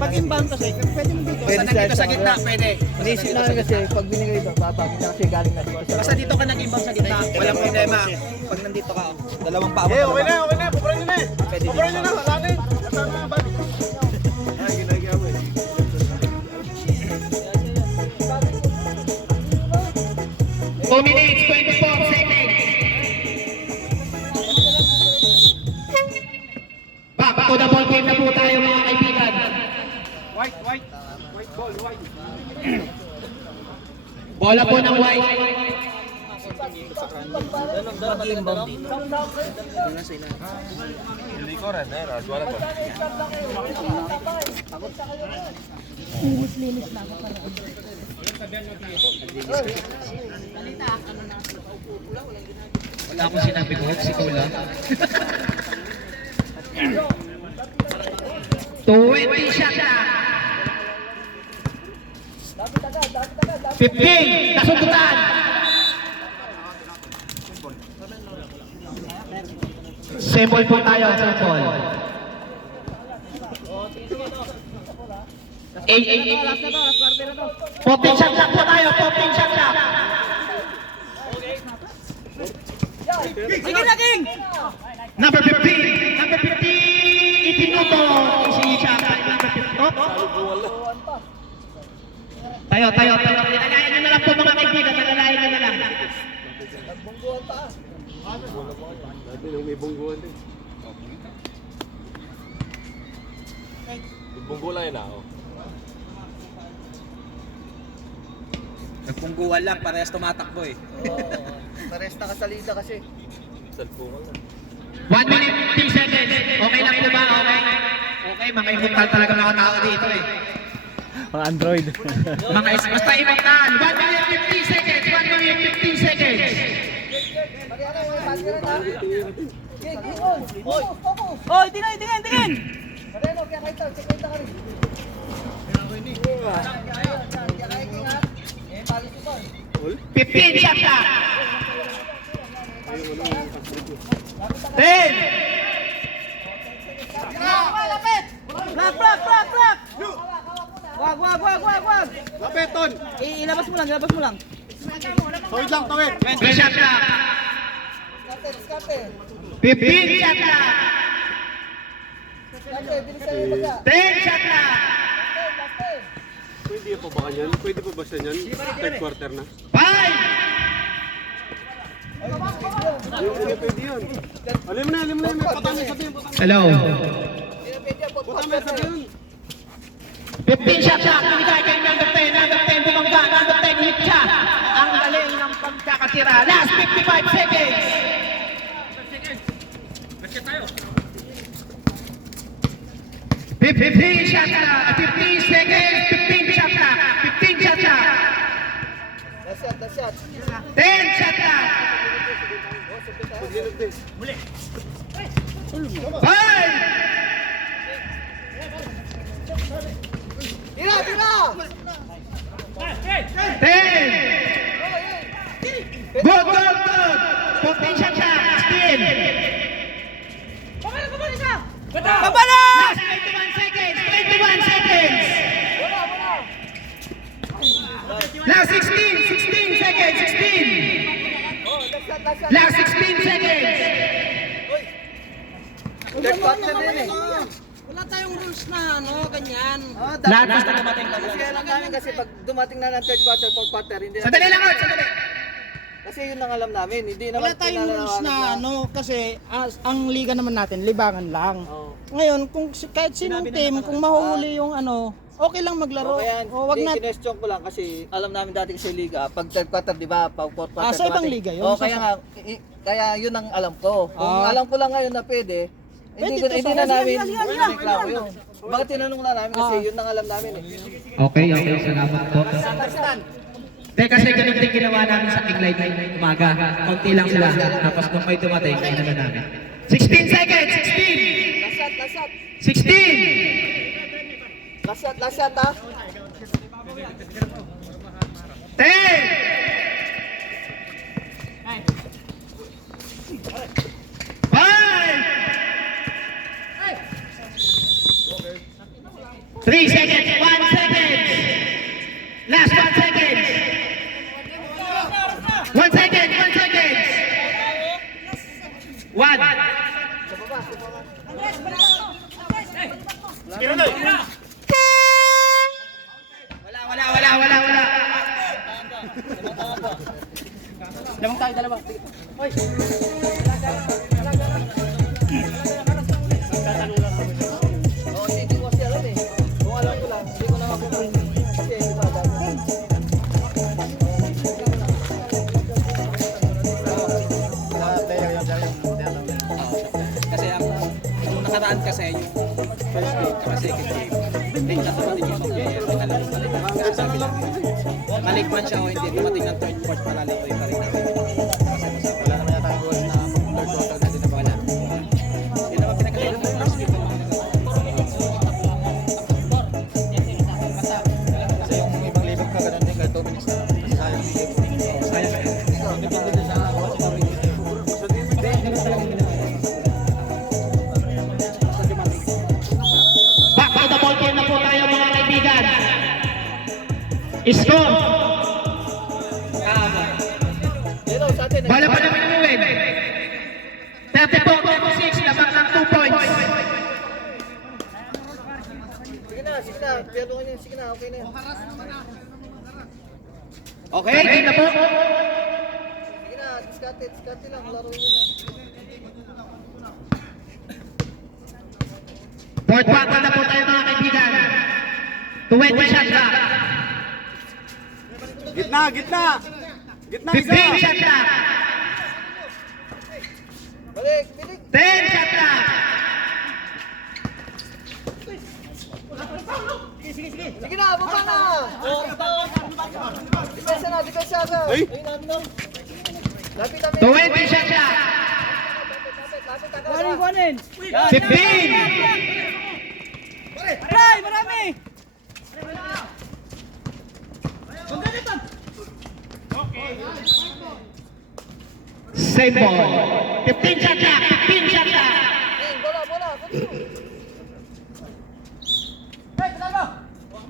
Pag inbound kasi, pwede mo dito. Pwede Basta nandito sa gitna, pwede. Inisip namin kasi, pag binigay ito, babagin na kasi galing na dito. Basta dito ka nag-inbound sa gitna, walang problema. Pag nandito ka, dalawang paa mo. Okay na. Paparan nyo na eh. Pwede Paparan nyo na. Halangin. Kasama nga ba? Ay, ginagawa mo eh. Two minutes 24 seconds. Back to the ball game na po tayo mga kaibigan. White ball, white. Bola po ng white. Mag-inbound dito. Hindi ko rin eh. Wala po. Wala akong sinabi ko, si Kula. 20 shot na. 15, nasundutan. Symbol po tayo, symbol. 14 shot lang po tayo, 14 shot lang. Sige na, King! Number 15, itinuto si Chaka. Number 15. Tayo. Alalayan nyo na lang po mga kaibigan. Alalayan nyo na lang. Nagbungguan pa. Dati nung may bungguan din. May bunggo lang yun oh. Nagpungguan lang, parehas tumatakbo eh. Pares na kasalida kasi. Cellphone lang. 1 minute 50 seconds. Okay lang po ba? Okay, mga immortal talaga mga tao dito eh. Mga Android. Mga basta immortal. 1 minute 50 seconds. 1 minute 50 seconds. Mariana, may pagkira na. Focus, focus. Hoy, tingin! Mariano, kaya kayo ito. Check ka rin. Kaya kayo king ha. Eh, palis ito. 15 shot lang. 10. Lapit! Plak! Wag! Lapeton! Ilabas mo lang. Tawid lang, tawid! 10 shot lang. Skate. 15 shot lang. Skate, bilisan yung baga. 10 shot lang. Pwede pa ba kanyan? Pwede pa ba siya yan? Third quarter na. 5. Pwede yun. Alim na. May patami sabihin. Hello. Patami sabihin. 15 shot lang. Binigay kay number 10. Number 10 bumangga. Number 10 hit siya. Ang galing ng pagkakatira. Last 55 seconds. 15 shot lang. 15 seconds. 15 shot lang. 15 shot lang. That's shot. 10 shot lang. 5. Tira! 10. Good. 14 shot lang. 16. Babala! Last 21 seconds. 21 seconds. Last 16 seconds. 16. Last 16 seconds. Third quarter na yun eh. Wala tayong rules na ganyan. Lahat Basta dumating na. Kasi alam namin kasi pag dumating na ng third quarter, fourth quarter, hindi na. Sandali lang, sandali. Kasi yun ang alam namin. Hindi naman Wala tayong rules na pinalalawanan kasi ang liga naman natin, libangan lang. Oo. Ngayon, kung kahit sinong team, kung mahuhuli yung okay lang maglaro. O kaya, O wag na. kinestyon ko lang kasi alam namin dati kasi liga, pag third quarter, di ba, pag fourth quarter. Sa ibang dumating. liga yun. O kaya nga, kaya yun ang alam ko. Kung alam ko lang ngayon na pwede, hindi Pwede, na namin sige. reklamo yun. Bakit tinanong lang namin kasi yun ang alam namin eh. Okay, salamat po. Kasi ganun din ginawa namin sa King Light umaga. Konti lang sila. Tapos nung may dumating, ay na namin. 16 seconds! 16! Last shot. 16! Last shot ha. 3 seconds, 1 second. Last 1 second. 1 second. 1. Wala. Lamang tayo, dalawa. Oo, hindi ko kasi alam eh. Kung alam ko lang, hindi ko na makukulit. Kasi di ba, dati. Kasi ang nakaraan kasi yung first game at second game. Hindi na dumating yung player. Kasi sabi lang, malikman siya o hindi, dumating ng third fourth palalitoy pa rin natin. Kasi wala naman yata yung goals na third quarter na din na wala. Hindi naman pinagkailan ng first game. Kasi yung ibang libog ka ganun din, kahit 2 minutes na. Sayang yung game. Sayang na yun. Depende din sa Back to the ball game na po tayo mga kaibigan. Score! Pero sa atin, Bala pa namin umuwin. 34-36, labang ng 2 points. sige na. na. Piyado ka niya. Sige na, okay na yan. Okay, game na po. Sige na, diskarte lang. Laro niyo na. Fourth quarter na po tayo mga kaibigan. 20 shot clock. Gitna, gitna! Gitna 15 isa! shot clock. Balik, bilig. 10 shot clock. Sige na, baba na. Depensa na, depensa na. Ay! Lapit kami. 20 shot clock. Lapit agad. Kunin. 15. Aray, marami. Same ball. 15 shot clock. 15 shot clock.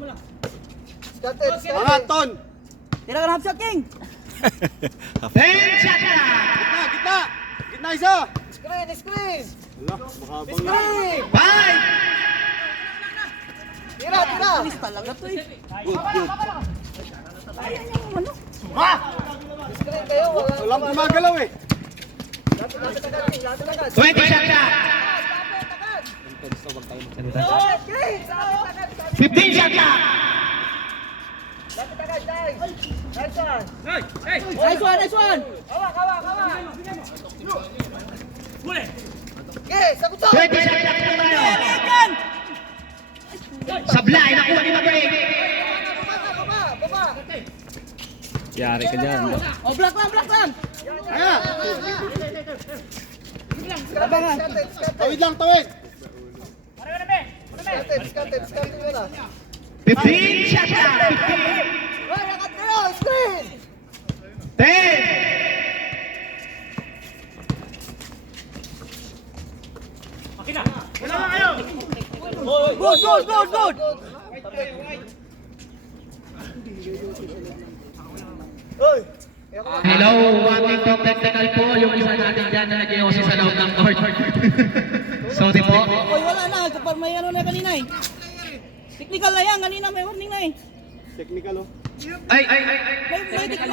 Bola. Diskarte. Mga ton! Tira ka na half shot, King. 10 shot clock. Gitna, gitna! Gitna isa! Screen. Wala, makabang lang. Screen. 5. Tira. Talaga to eh. Good, good. Ayan yung ano. Screen kayo. Walang gumagalaw eh. Lapit agad. 20 shot clock. 15 shot clock. Lapit agad, Day. Nice one. Hawak. Okay, sagot to. 20 shot clock po tayo. Yan. Sablay, nakuha ni Maverick. Baba. Yari ka dyan. Oh, block lang. Kaya! Labangan. Tawid lang, tawid! Diskarte mo na. 15 shot clock. 15. Hoy, lakat kayo. Screen. 10. Good. Hoy. Hello, wanting to technical po yung isa natin dyan na nag-iossi sa loob ng court. Sorry po. Oy, wala na. Kapag may ano na kanina eh. Technical na yan. Kanina may warning na eh. Technical oh. Ay. May warning na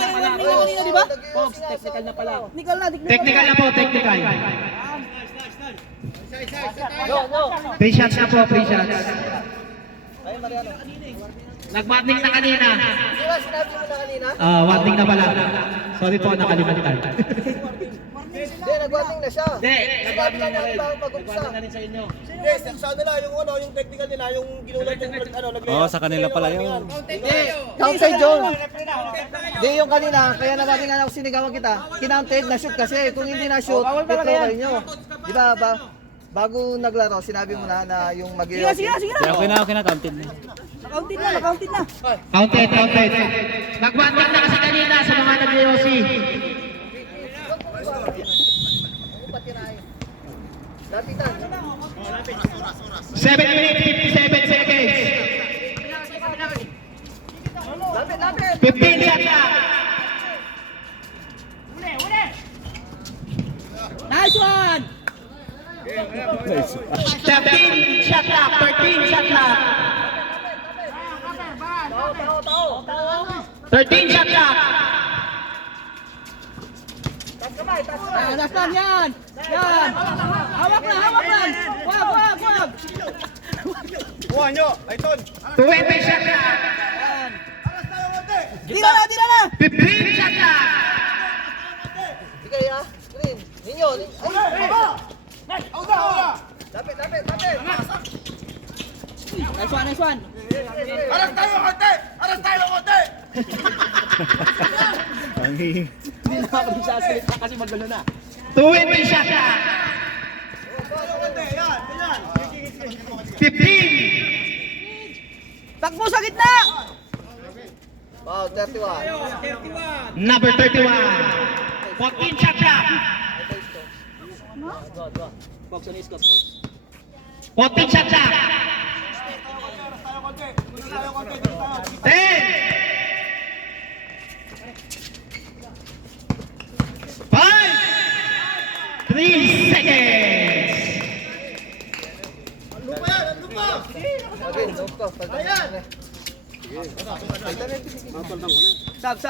kanina, di ba? Pops, technical na pala. Technical na po, technical. No. Free shots na po, free shots. Ay, Mariano. Nag-warning na kanina. Di ba sinabi mo na kanina? Warning na pala. Sorry po, nakalimutan. Hindi, nag-warning na siya. Hindi, Sinabi na niya ang pag-umpisa. Yes, sa nila yung technical nila, yung ginulat yung Sa kanila pala yun. Counted John. Hindi yung kanina, kaya nabating nga ako sinigawan kita. Kinounted na shoot kasi. Kung hindi na shoot, itro kayo nyo. Di ba, bago naglaro, sinabi mo na yung mag-iossi. Sige na. Okay na, counted na. Nakauntin na. Counted. Nag-warning na kasi kanina sa mga nag-iossi. Lapitan. 7 minutes, 57 seconds. Lapit. 15 shot clock. Nice one. 13 shot clock, 13 shot clock. Tao. 13 shot clock. Tas kamay. Last one, yan. Hawak lang. Wag. Kuha nyo, ay ton! 20 shot clock. Tira na. 15 shot clock. Sige ya. Screen. Ninyo. Ay, lapit. Nice one. Aras tayo konti! Hindi na ako magsasalita kasi magulo na. 20 shot clock. 15. Takbo sa gitna. Wow, 31. Number 31. 14 shot clock. Box on East Coast. 14 shot clock. 10. 5. 3 seconds. Again, no? Sab.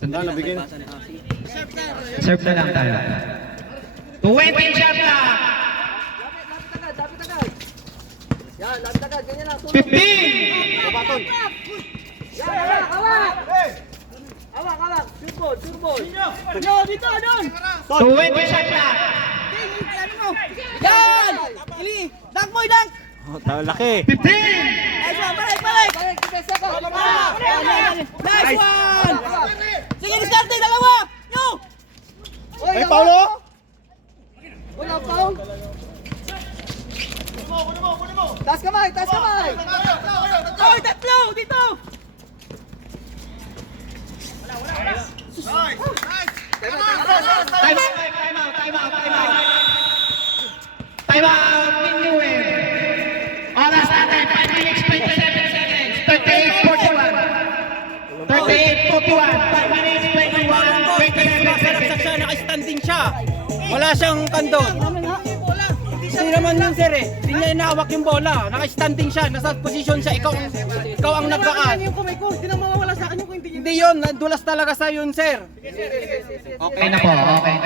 Sandal, nabigay na. Serve na lang tayo. 20 shot na. Lapit agad. Yan, lapit agad. Ganyan lang. 15. Yan, hawak. Hawak. Sure ball. Dito, doon. 20 shot na. Yan! Ili! Dunk boy, dunk! Laki. 15. Nice one, balik! Nice one! Sige, diskarte, dalawa! Yo! Ay, Paulo! Wala, Paul. Taas kamay! Oy, tatlo! Dito! Time out. Minuit. Oras natin, 5 minutes, 27 seconds. 38-41. 5 minutes, 21, 27 seconds. Siya, naka-standing siya. Wala siyang kandon. Hindi naman yun, sir eh. Hindi niya inahawak yung bola. Naka-standing siya. Nasa position siya. Ikaw ang nagbakan. Yung kumay ko, hindi na mawawala sa akin yung hindi. Hindi yun. Dulas talaga sa yun, sir. Okay na po, okay.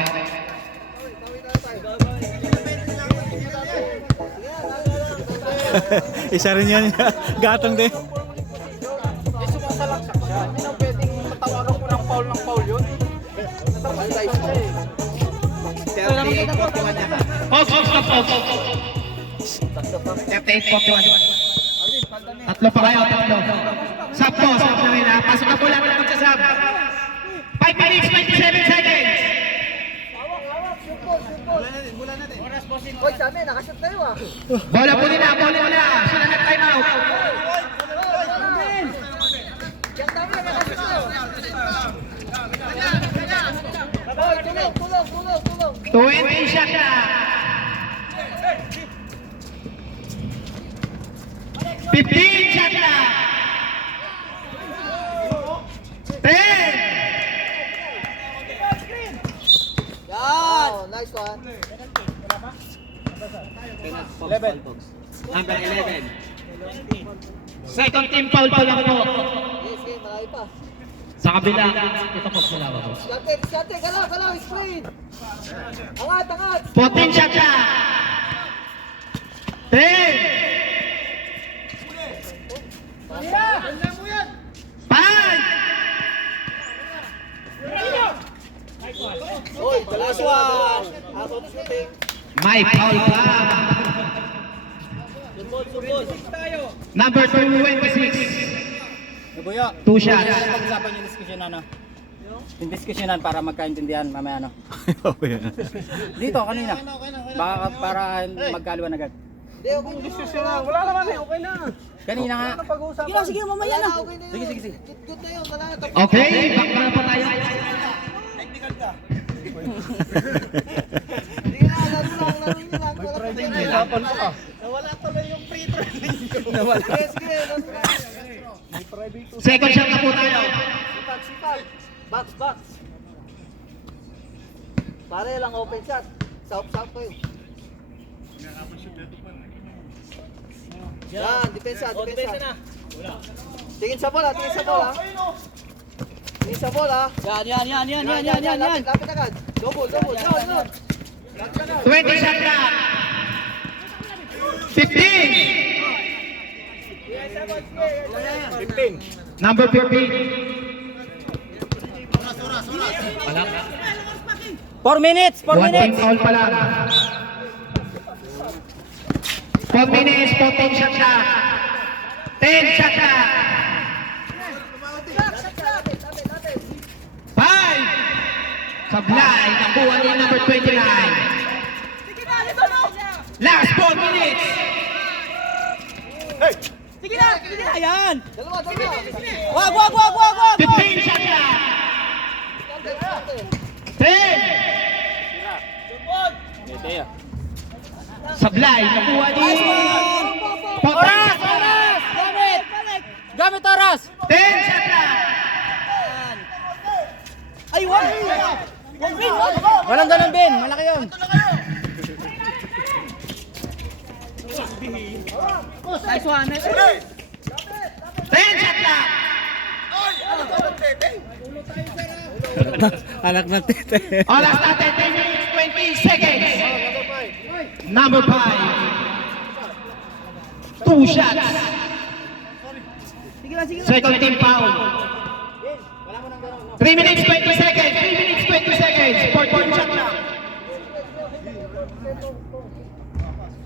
Isa rin yan. Gatong din. Hindi sumasalaksak siya. Hindi na pwedeng matawagan ko ng foul yun. Natabantay siya eh. 38-41 yan. Stop. 38-41. Tatlo pa kayo, tatlo. Sakto na rin ha. Pasok na po lang na magsasab. 5 minutes, 27 seconds. Hoy, sa amin, nakashoot tayo ah. Bola po nila. Sila nag-time out. Yan kami, nakashoot tayo. Hoy, tulong. 20 shot na. 15 shot na. 10. Yan, nice one. 11. Number 11. Second team foul pa lang po. Sige, marami pa. Sa kabila. Ito po sila ba? Diskarte, galaw, screen. Angat. 14 shot na. 10. 5. Hoy, last one. Out of shooting. May foul pa. Number 26. Buyo, 2 shots. pag-usapan yung diskusyon Yung diskusyonan para magkaintindihan mamaya Dito kanina. Baka para magkaliwan agad. Hindi, okay na. Wala naman eh, okay na. Kanina nga. Sige, mamaya na. Okay na yun. Sige. Good na yun, wala na. Okay, back na pa tayo. Sige na, laro lang. Wala pa. Nawala tuloy yung free throw. Sige, laro lang. Second shot na po tayo. Sipag. Box. Pare lang open shot. South kayo. Yan, depensa na. Tingin sa bola. Tingin sa bola. Yan. Lapit agad. Double. Down. 20 shot na. 15. Number 15. 4 minutes. 1 team foul pa lang. 4 minutes, 14 shot na. 10 shot na. 5. Sablay, nakuha niya number 29. Last 4 minutes. Sige na, yan. Dalawa. Wag. 15 shot na. 10. Sablay, nakuha ni Potas. Gamit oras. 10 shot na. Ay, wag. Walang ganun bin. Malaki yun. Nice one. Anak na tete. Oras natin, 10 minutes, 20 seconds. Number 5. 2 shots. Second team foul. 3 minutes, 20 seconds. 3 minutes, 20 seconds. 14 shot lang.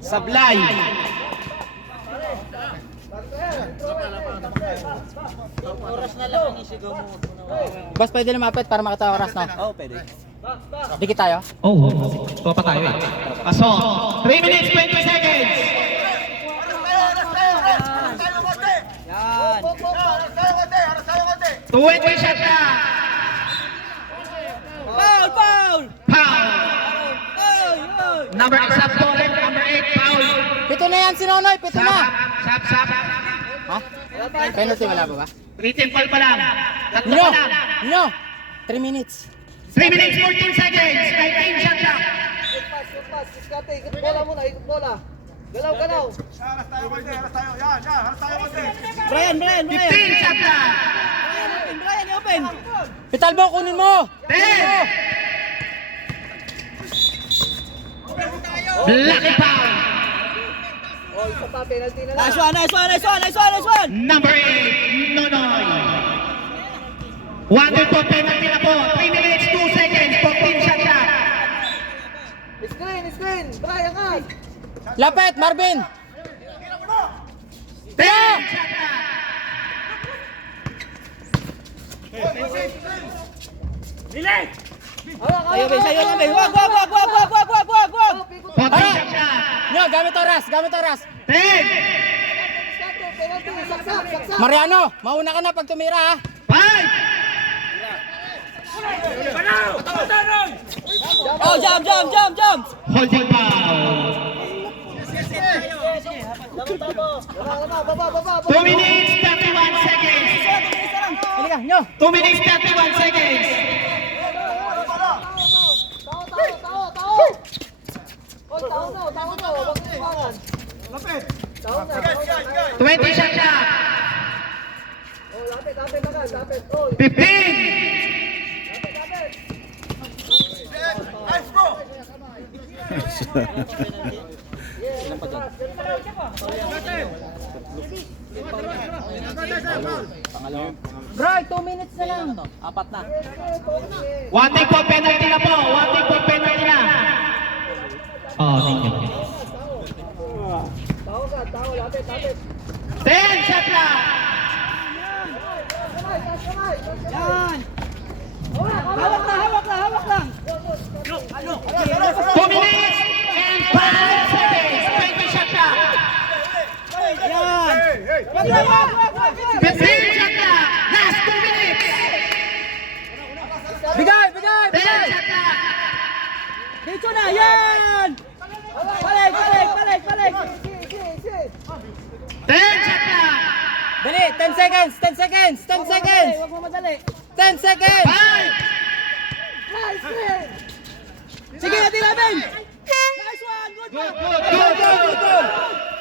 Sablay. Boss, pwede lumapit para makita oras na. Oo, pwede. Dikit tayo. Oh, pa tayo eh. Pasok. 3 minutes, 20 seconds. Yan. 20 shot na. Foul, foul! Foul. Oy, oy! Number 8, sub Torres. Number 8, foul. Pito na yan, Sinonoy. Pito na. Sub. Ha? Penalty wala pa ba? Written foul pa lang. Tatlo Nino! pa lang. Nino! 3 minutes. 3 minutes, 14 seconds. 19 shot lang. Shoot pass. Diskarte, ikot bola muna, ikot bola. Galaw. Brian! 15 shot lang. Brian, open! Pitalbo, kunin mo! 10. Lucky foul. Oh, isa pa, penalty na lang. Nice one! Number 8, Nonoy. 1 po, penalty na po. 3 minutes, 2 seconds. 14 shot lang. Screen. Brian, angat. Lapit, Marvin! 10 shot lang. Sayo, Ben! Wag! 14 shot lang. Nino, gamit oras! 10. Diskarte, penalty. Saksak. Mariano, mauna ka na pag tumira ha! 5. Oh, jump! Holding foul. Baba. 2 minutes, 31 seconds. Halika, Nino! 2 minutes, 31 seconds. Tao. Oh, tao na. Wag mo iwangan. Tao na. 20 shot lang. Oh, lapit. Oh, 15. Bro, 2 minutes na lang! Apat na. 1 take po, penalty na po. 1 take po, penalty na. Oh, thank you. Tao, lapit. 10 shot lang. Yan! Hawak lang! 2 minutes and 5 seconds. 20 shot lang. Yan! 15 shot lang. Last 2 minutes. Bigay! 10 shot lang. Dito na! Yan! Balik! 10 shot lang. Dali! 10 seconds! 10 seconds! 10 seconds! Huwag mo madali! 10 seconds! 5. Sige, natin natin! Nice one! Good Good.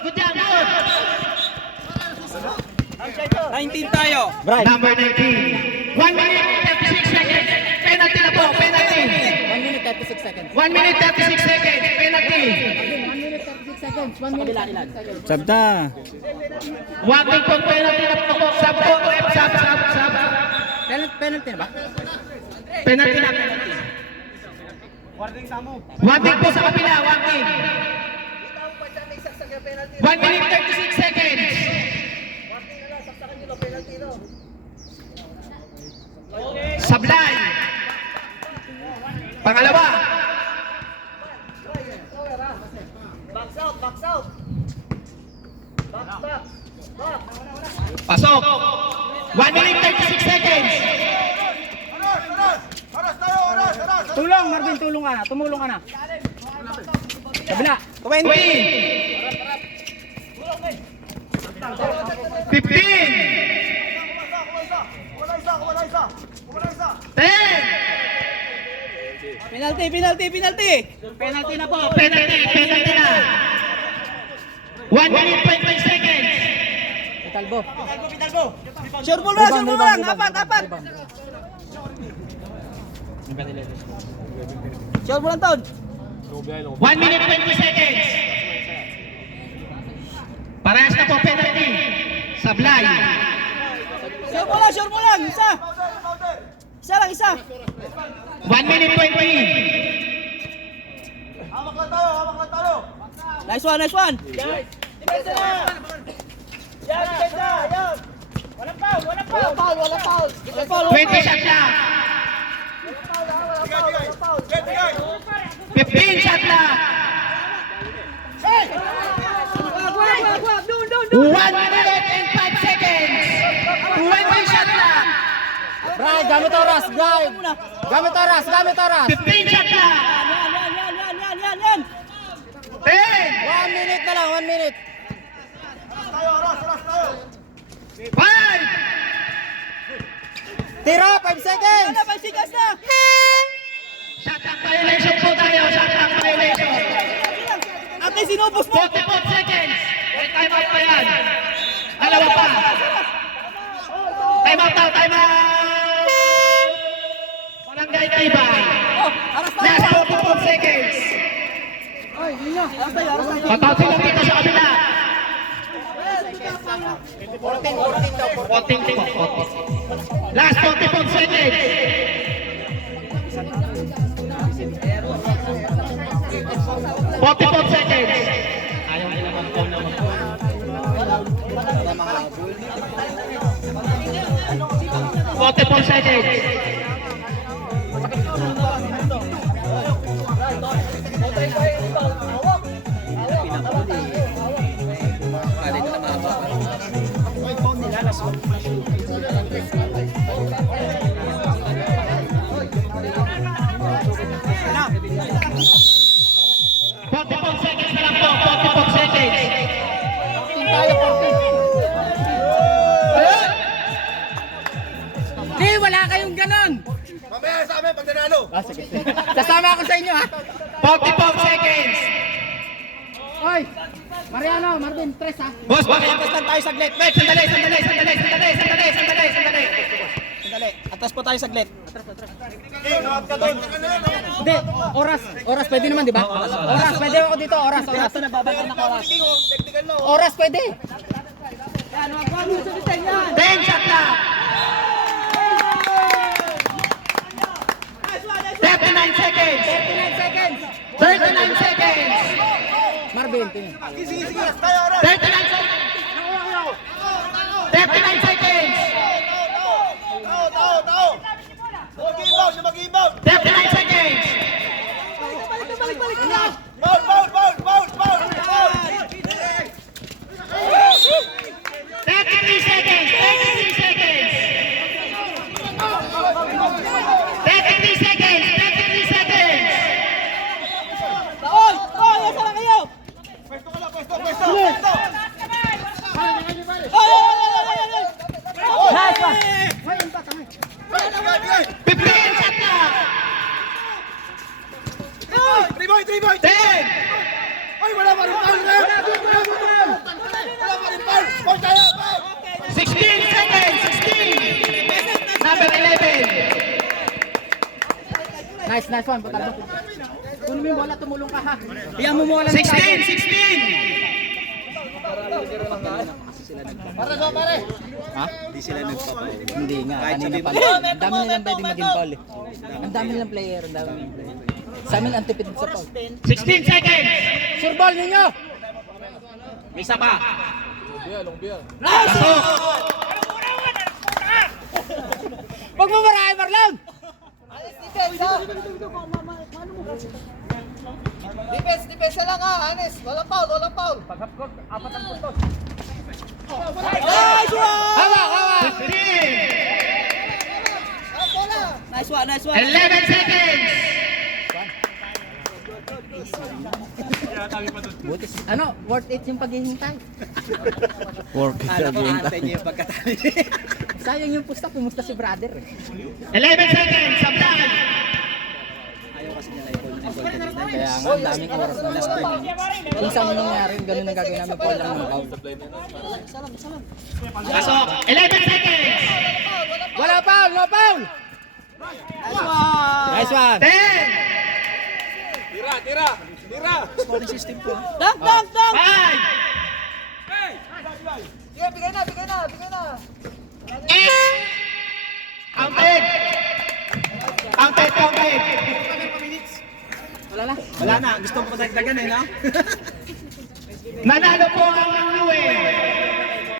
Good job, good. 19 tayo! Number 19. 1 minute 36 seconds. Penalty na po, penalty. 1 minute 36 seconds. 1 minute 36 seconds. Penalty. 1 minute 36 seconds. 1 minute 36 seconds. Sabda. 1 take po, penalty na po. Sub po, sub. Penalty na ba? Penalty na, penalty. 1 take po sa kapila, 1 take. 1 minute 36 seconds. Sablay. Pangalawa. Box out. Pasok. 1 minute 36 seconds. Tulong, Marvin, tumulong ka na. Kabila. 20. 15. 10. Penalty na po! Penalty na. 1 minute 20 seconds. Pitalbo. Sure ball lang! Apat! Short mo lang, Ton. 1 minute 20 seconds. Parehas na po penalty. Sablay. Short mo lang, isa. Isa lang, isa. 1 minute 20. Hawak lang tayo. Nice one. Depensa na. Yan, depensa. Yan. Walang foul. Walang foul. 20 shot lang. 15 shot lang. 1 minute and 5 seconds. 20 shot lang. Bray, gamit oras, Bray. Gamit oras. 15 shot lang. Yan. 10. 1 minute na lang, 1 minute. 5. Tira, 5 seconds. Sigas na. Shot clock violation po tayo. Shot clock violation. Ate, sinubos mo. 44 seconds. May time out pa yan. Dalawa pa. Time out daw. Time out. Barangay Tibay. Last 44 seconds. Aras tayo. Patawsin lang dito sa kabila. 14. Last 44 seconds. 44 seconds. Ayaw nila mag-phone na mag-phone. 44 seconds. Kali na mahaba. Seconds na lang po. 44 seconds. Di, wala kayong ganon. Mamaya sa amin pag nanalo. Kasama ako sa inyo, ha? 44 seconds. Oy, Mariano, Marvin, 3 ha? Boss, pakiatas lang tayo saglit. Wait, sandali. Atas po tayo saglit. Hindi, oras pwede naman, di ba? Oras, pwede ako dito, oras. Oras pwede. 10 shot lang. 39 seconds. 39 seconds. Marvin, tingin. 39 seconds. 39 seconds. Tao. Mag-inbound. 39 seconds. Foul. 33 seconds. 33 seconds. 33 seconds. 33 seconds. Nasa lang kayo. Pwesto. Nice one. 15 shot lang. 3 boy. 10. Ay, wala pa rin foul. Foul tayo. 16 seconds. 16. Number 11. Nice one, patalbo. Kunin mo yung bola, tumulong ka ha. Iyan mo muna. 16. Ha? Hindi sila nagpapaw. Hindi nga, kanina pa. Ang dami nilang pwedeng maging foul eh. Ang dami nilang player, ang dami nilang player. Sa amin, antipid sa foul. 16 seconds. Sure ball ninyo! May isa pa. Huwag mo marahin, Marlon! Defense lang ha, Anes. Walang foul. Hawa! 15. Nice one. 11 seconds. Butis. Ano, worth it yung paghihintay. Alam ko, aantay niyo yung pagkatali. Sayang yung pusta, pumusta si brother eh. 11 seconds. Sablay. Ayaw kasi nila yung golden kanina. Kaya nga, ang daming oras na last game. Kung saan nangyari, ganun ang gagawin namin, Paul lang ng foul. Pasok. 11 seconds. Wala foul, no foul! Nice one. 10. Tira. Scoring system ko. Dunk, dunk, dunk! 5. Sige, bigay na. Counted. Wala na. Gusto ko pa dagdagan eh, no? Nanalo po ang